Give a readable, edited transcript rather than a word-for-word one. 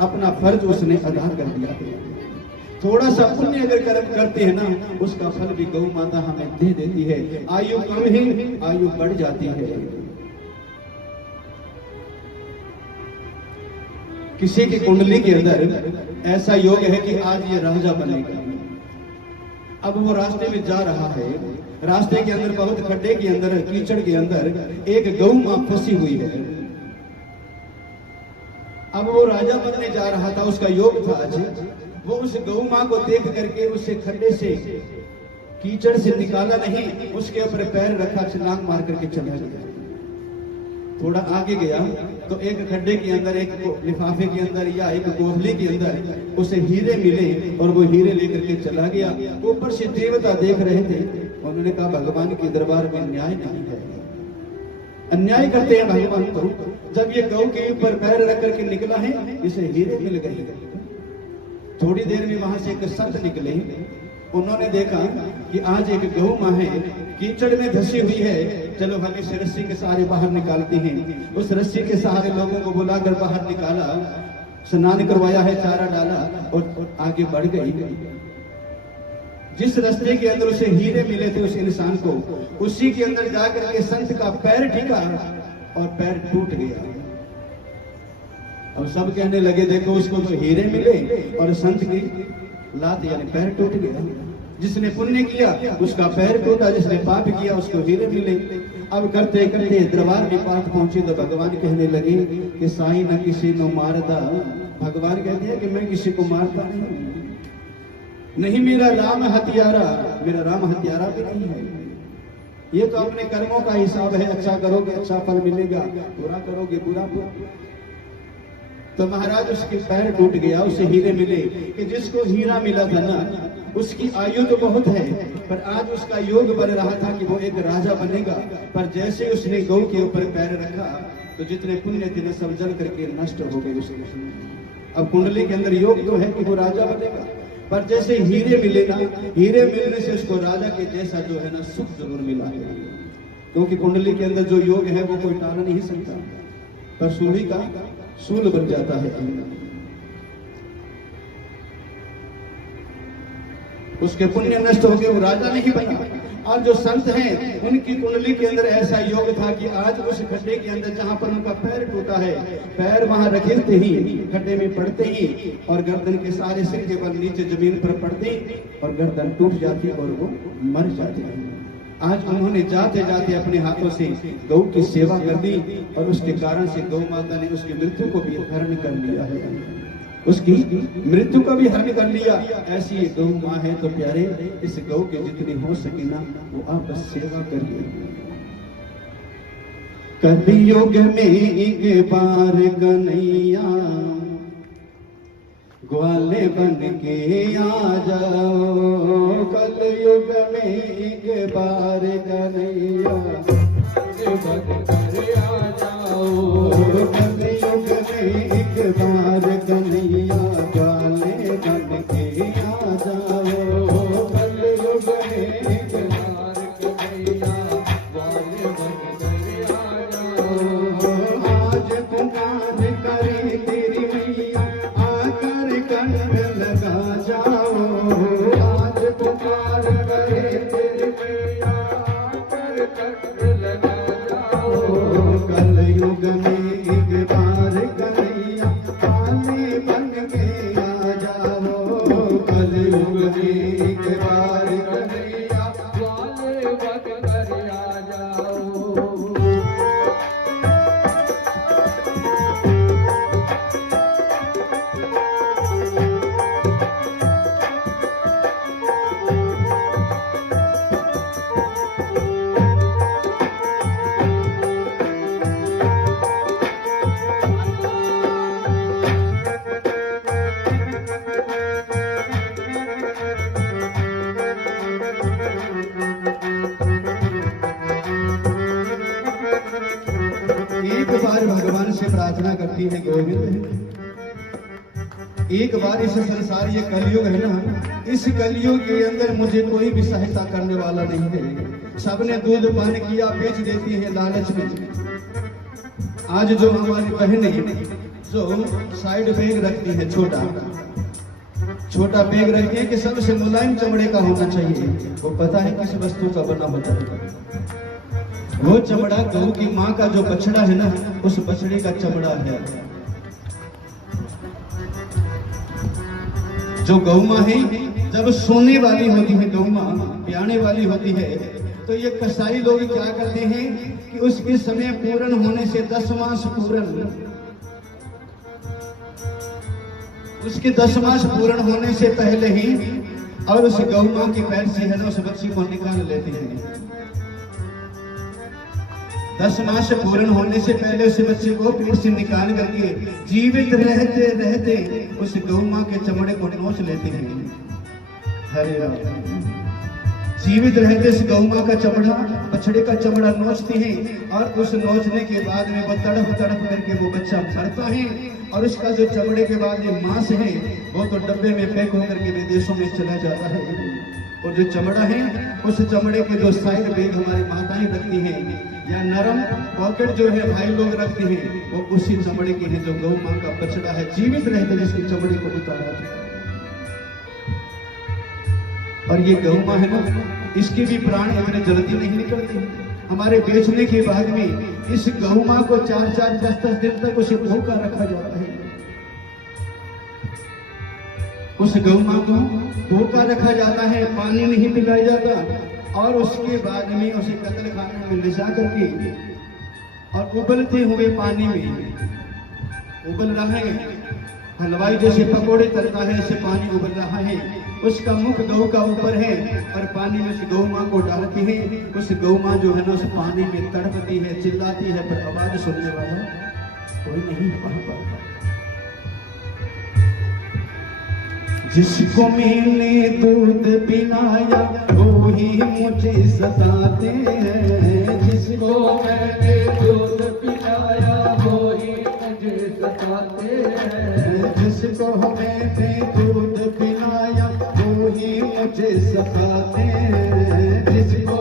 अपना फर्ज उसने अदा कर दिया। थोड़ा सा पुण्य अगर कर्म करते हैं ना, उसका फल भी गौ माता हमें दे देती है। आयु कम ही आयु बढ़ जाती है। किसी की कुंडली के अंदर ऐसा योग है कि आज ये राजा बनेगा। अब वो रास्ते में जा रहा है, रास्ते के अंदर बहुत खड्डे के अंदर, कीचड़ के अंदर एक गौ मां फंसी हुई है। अब वो राजा बनने जा रहा था, उसका योग था आज। वो उस गौ मां को देख करके उसे खड्डे से, कीचड़ से निकाला नहीं, उसके ऊपर पैर रखा, छलांग मार करके चला गया। थोड़ा आगे गया तो एक खड्डे के अंदर, एक लिफाफे के अंदर या एक कोहली के अंदर उसे हीरे मिले और वो हीरे लेकर के चला गया। ऊपर से देवता देख रहे थे, उन्होंने कहा भगवान के दरबार में न्याय नहीं है, अन्याय करते हैं भगवान को। जब ये गौ के ऊपर पैर रख करके निकला है, इसे हीरे मिल गए। थोड़ी देर में वहां से एक संत निकले, उन्होंने देखा कि आज एक गौ मां है, कीचड़ में धसी हुई है, चलो हम इस रस्सी के सहारे बाहर निकालते हैं। उस रस्सी के सहारे लोगों को बुलाकर बाहर निकाला, स्नान करवाया है, चारा डाला और आगे बढ़ गई। जिस रास्ते के अंदर उसे हीरे मिले थे उस इंसान को, उसी के अंदर जाकर के संत का पैर टिका और पैर टूट गया। और सब कहने लगे देखो उसको तो हीरे मिले और संत की लात यानी पैर टूट गया। जिसने पुण्य किया उसका पैर टूटा, जिसने पाप किया उसको हीरे मिले। अब करते करते दरबार में पाठ पहुंचे तो भगवान कहने लगे कि साईं न किसी को मारदा। भगवान कहते हैं कि मैं किसी को मारता नहीं, मेरा राम हथियारा, मेरा राम हथियारा भी नहीं है। ये तो अपने कर्मों का हिसाब है, अच्छा करोगे अच्छा फल मिलेगा, बुरा करोगे बुरा। तो महाराज उसके पैर टूट गया, उसे हीरे मिले। कि जिसको हीरा मिला था ना, उसकी आयु तो बहुत है, पर आज उसका योग बन रहा था कि वो एक राजा बनेगा। पर जैसे उसने गौ के ऊपर पैर रखा तो जितने पुण्य थे सब जल करके नष्ट हो गए उसके। अब कुंडली के अंदर योग तो है कि वो राजा बनेगा, पर जैसे हीरे मिले ना, हीरे मिलने से उसको राजा के जैसा जो है ना सुख जरूर मिला है। क्योंकि कुंडली के अंदर जो योग है वो कोई टाल नहीं सकता, पर सूली का सूल बन जाता है। उसके पुण्य नष्ट हो गए, वो राजा नहीं बना। और जो संत हैं उनकी कुंडली के अंदर ऐसा योग था कि आज उस खड्डे के अंदर जहां पर उनका पैर टूटा है, पैर वहां रखेते ही खड्डे में पड़ते ही और गर्दन के सारे सिर के बल नीचे जमीन पर पड़ते और गर्दन टूट जाती और वो मर जाते। आज उन्होंने जाते जाते अपने हाथों से गौ की सेवा कर दी और उसके कारण से गौ माता ने उसकी मृत्यु को भी हरण कर लिया है, उसकी मृत्यु का भी हरण कर लिया। ऐसी ये गौ मां है तो प्यारे, इस गौ के जितनी हो सके ना वो आप बस सेवा करिए। कलयुग में एक बार कन्हैया ग्वाले बन के आ जाओ, कलयुग में एक बार कन्हैया बन के आ जाओ, कलयुग में एक बार कन्हैया ग्वाले बन के आ जाओ, कलयुग में एक बार कन्हैया ग्वाले बन के आ जाओ। आज पुकार करे तेरी मैया आकर कंठ लगा जाओ, आज पुकार करे तेरी मैया आकर कंठ लगा जाओ, कलयुग में एक बार कन्हैया ग्वाले बन के आ जाओ, कलयुग में एक बार कन्हैया ग्वाले बन कर आ जाओ। एक बार भगवान से प्रार्थना करती है गोविंद, एक बार इस संसार ये कलयुग है ना, इस कलयुग के अंदर मुझे कोई भी सहायता करने वाला नहीं है। सबने दूध पान किया, बेच देती है लालच में। आज जो हमारी बहनें, जो साइड बैग रखती है, छोटा छोटा बैग रखती है कि सबसे मुलायम चमड़े का होना चाहिए। वो पता है किस वस्तु का बना होता है? वो चमड़ा गऊ की माँ का जो बछड़ा है ना, उस बछड़े का चमड़ा है। जो गौ माँ है, जब सोने वाली होती है, गौ माँ ब्याने वाली होती है, तो ये कसाई लोग क्या करते हैं कि उसके समय पूर्ण होने से 10 मास पूर्ण, उसके 10 मास पूर्ण होने से पहले ही और उस गौ माँ के पैर से है ना उस बच्ची को निकाल लेते हैं। 10 मास पूर्ण होने से पहले उस बच्चे को पेट से निकाल करके जीवित रहते रहते उस गौ माँ के चमड़े को नोच लेते हैं। हरे राम। जीवित रहते इस गौ माँ का चमड़ा, बछड़े का चमड़ा नोचते हैं और उस नोचने के बाद में वो तड़प तड़प करके वो बच्चा मरता है और उसका जो चमड़े के बाद ये मांस है वो तो डब्बे में पैक होकर के विदेशों में चला जाता है। और जो चमड़ा है, उस चमड़े के जो साइड बैग हमारी माताएं रखती हैं या नरम पॉकेट जो है भाई लोग रखते हैं, वो उसी चमड़े की है जो गौ माँ का बछड़ा है, जीवित रहते जिसके चमड़े को उतारा था। और ये गौ माँ है ना, इसके भी प्राण इतने जल्दी नहीं निकलते। हमारे बेचने के बाद में इस गौ माँ को 4-4, 10-10 दिन तक उसे धोखा रखा जाता है। उस गौ माँ को धोखा रखा जाता है, पानी नहीं पिलाया जाता और उसके बाद में उसे कत्ल खाने में ले जा करके और उबलते हुए पानी में उबल रहा है, हलवाई जैसे पकोड़े तलता है ऐसे पानी उबल रहा है, उसका मुख गौ का ऊपर है और पानी में उस गौ माँ को डालती है। उस गौ माँ जो है ना उस पानी में तड़पती है, चिल्लाती है, पर आवाज सुनने वाला कोई नहीं पा पाता। जिसको मैंने दूध पिलाया वो ही मुझे सताते हैं, जिसको मैंने दूध पिलाया वो ही मुझे सताते हैं, जिसको मैंने दूध पिलाया वो ही मुझे सताते हैं, जिसको